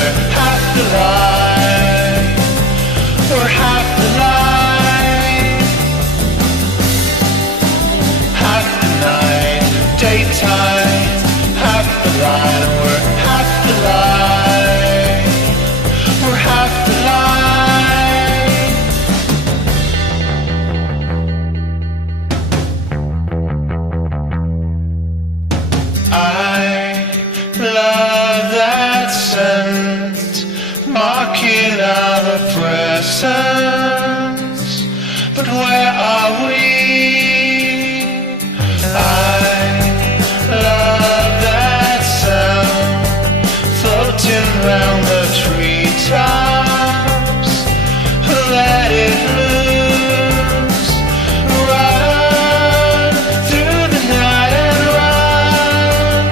we're half the light. We're half the light. Half the night, daytime, half the light. We're half the light. We're half the light. I love that scent, marking our presence. But where are we? I love that sound, floating round the treetops. Let it loose, run through the night and run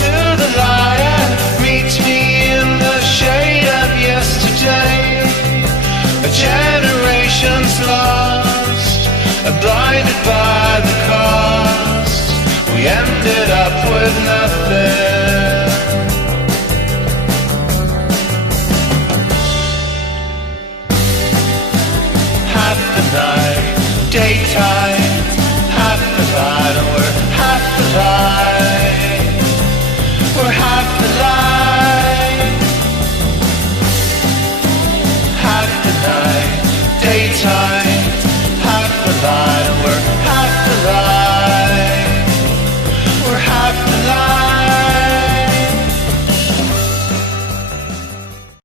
to the light and meet me in the shade of yesterday. A generation's lost, blinded by the cost. We ended up with nothing.